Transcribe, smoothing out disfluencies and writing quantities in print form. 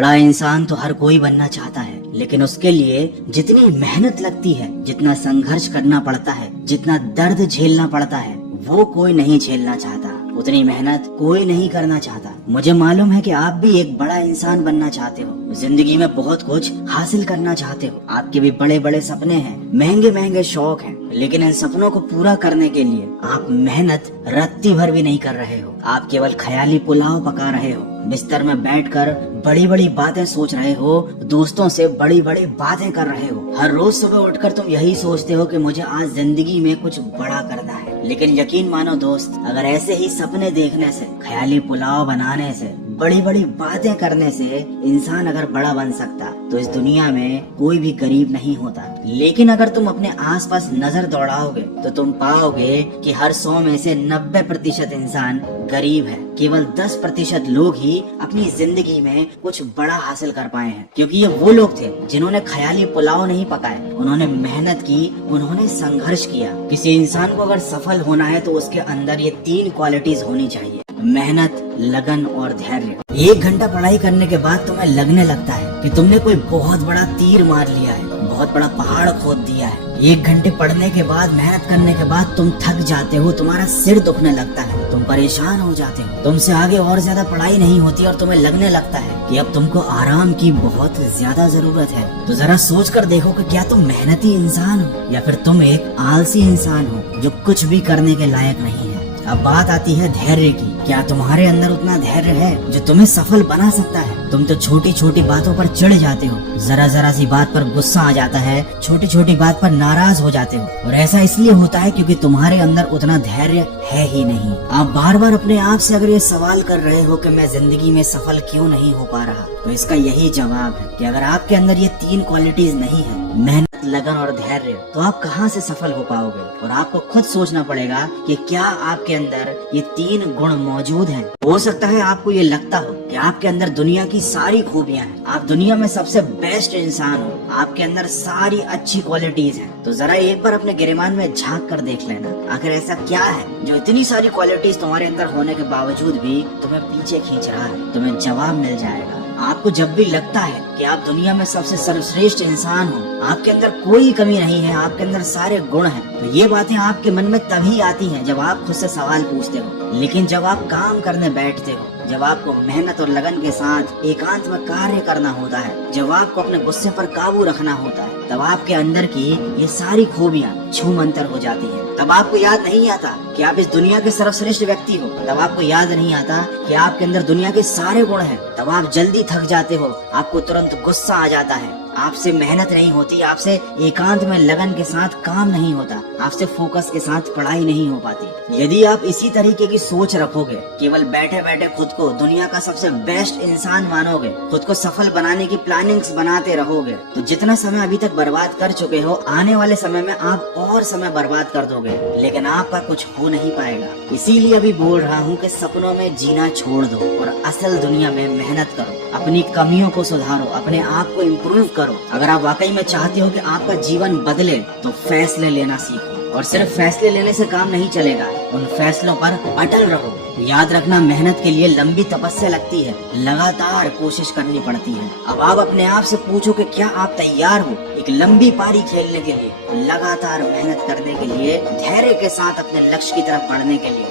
बड़ा इंसान तो हर कोई बनना चाहता है, लेकिन उसके लिए जितनी मेहनत लगती है, जितना संघर्ष करना पड़ता है, जितना दर्द झेलना पड़ता है, वो कोई नहीं झेलना चाहता। उतनी मेहनत कोई नहीं करना चाहता। मुझे मालूम है कि आप भी एक बड़ा इंसान बनना चाहते हो, जिंदगी में बहुत कुछ हासिल करना चाहते हो। आपके भी बड़े बड़े सपने हैं, महंगे महंगे शौक हैं, लेकिन इन सपनों को पूरा करने के लिए आप मेहनत रत्ती भर भी नहीं कर रहे हो। आप केवल ख्याली पुलाव पका रहे हो, बिस्तर में बैठकर बड़ी बड़ी बातें सोच रहे हो, दोस्तों से बड़ी बड़ी बातें कर रहे हो। हर रोज सुबह उठकर तुम यही सोचते हो कि मुझे आज जिंदगी में कुछ बड़ा करना है। लेकिन यकीन मानो दोस्त, अगर ऐसे ही सपने देखने से, ख्याली पुलाव बनाने से, बड़ी बड़ी बातें करने से इंसान अगर बड़ा बन सकता, तो इस दुनिया में कोई भी गरीब नहीं होता। लेकिन अगर तुम अपने आसपास नजर दौड़ाओगे तो तुम पाओगे कि हर 100 में से 90% इंसान गरीब है। केवल 10% लोग ही अपनी जिंदगी में कुछ बड़ा हासिल कर पाए हैं, क्योंकि ये वो लोग थे जिन्होंने ख्याली पुलाव नहीं पकाए, उन्होंने मेहनत की, उन्होंने संघर्ष किया। किसी इंसान को अगर सफल होना है तो उसके अंदर ये 3 क्वालिटीज होनी चाहिए: मेहनत, लगन और धैर्य। 1 घंटा पढ़ाई करने के बाद तुम्हें लगने लगता है कि तुमने कोई बहुत बड़ा तीर मार लिया है, बहुत बड़ा पहाड़ खोद दिया है। 1 घंटे पढ़ने के बाद, मेहनत करने के बाद तुम थक जाते हो, तुम्हारा सिर दुखने लगता है, तुम परेशान हो जाते हो, तुमसे आगे और ज्यादा पढ़ाई नहीं होती और तुम्हें लगने लगता है कि अब तुमको आराम की बहुत ज्यादा जरूरत है। तो जरा सोच कर देखो कि क्या तुम मेहनती इंसान हो या फिर तुम एक आलसी इंसान हो जो कुछ भी करने के लायक नहीं है। अब बात आती है धैर्य की। क्या तुम्हारे अंदर उतना धैर्य है जो तुम्हें सफल बना सकता है? तुम तो छोटी छोटी बातों पर चिढ़ जाते हो, जरा जरा सी बात पर गुस्सा आ जाता है, छोटी छोटी बात पर नाराज हो जाते हो, और ऐसा इसलिए होता है क्योंकि तुम्हारे अंदर उतना धैर्य है ही नहीं। आप बार बार अपने आप से अगर ये सवाल कर रहे हो कि मैं जिंदगी में सफल क्यों नहीं हो पा रहा, तो इसका यही जवाब है कि अगर आपके अंदर ये 3 क्वालिटीज नहीं है, मेहनत, लगन और धैर्य, तो आप कहाँ से सफल हो पाओगे? और आपको खुद सोचना पड़ेगा कि क्या आपके अंदर ये 3 गुण मौजूद हैं। हो सकता है आपको ये लगता हो कि आपके अंदर दुनिया की सारी खूबियां हैं, आप दुनिया में सबसे बेस्ट इंसान हो, आपके अंदर सारी अच्छी क्वालिटीज हैं। तो जरा एक बार अपने गिरेबान में झांक कर देख लेना, आखिर ऐसा क्या है जो इतनी सारी क्वालिटीज तुम्हारे अंदर होने के बावजूद भी तुम्हें पीछे खींच रहा है। तुम्हें जवाब मिल जाएगा। आपको जब भी लगता है कि आप दुनिया में सबसे सर्वश्रेष्ठ इंसान हो, आपके अंदर कोई कमी नहीं है, आपके अंदर सारे गुण हैं, तो ये बातें आपके मन में तभी आती हैं जब आप खुद से सवाल पूछते हो। लेकिन जब आप काम करने बैठते हो, जब आपको मेहनत और लगन के साथ एकांत में कार्य करना होता है, जब आपको अपने गुस्से पर काबू रखना होता है, तब आपके अंदर की ये सारी खूबियाँ छूमंतर हो जाती हैं। तब आपको याद नहीं आता कि आप इस दुनिया के सर्वश्रेष्ठ व्यक्ति हो, तब आपको याद नहीं आता कि आपके अंदर दुनिया के सारे गुण हैं, तब आप जल्दी थक जाते हो, आपको तुरंत गुस्सा आ जाता है, आपसे मेहनत नहीं होती, आपसे एकांत में लगन के साथ काम नहीं होता, आपसे फोकस के साथ पढ़ाई नहीं हो पाती। यदि आप इसी तरीके की सोच रखोगे, केवल बैठे बैठे खुद को दुनिया का सबसे बेस्ट इंसान मानोगे, खुद को सफल बनाने की प्लानिंग्स बनाते रहोगे, तो जितना समय अभी तक बर्बाद कर चुके हो, आने वाले समय में आप और समय बर्बाद कर दोगे, लेकिन आपका कुछ हो नहीं पाएगा। इसीलिए अभी बोल रहा हूँ कि सपनों में जीना छोड़ दो और असल दुनिया में मेहनत करो, अपनी कमियों को सुधारो, अपने आप को इम्प्रूव करो। अगर आप वाकई में चाहते हो कि आपका जीवन बदले, तो फैसले लेना सीखो, और सिर्फ फैसले लेने से काम नहीं चलेगा, उन फैसलों पर अटल रहो। याद रखना, मेहनत के लिए लंबी तपस्या लगती है, लगातार कोशिश करनी पड़ती है। अब आप अपने आप से पूछो कि क्या आप तैयार हो एक लंबी पारी खेलने के लिए, लगातार मेहनत करने के लिए, धैर्य के साथ अपने लक्ष्य की तरफ बढ़ने के लिए।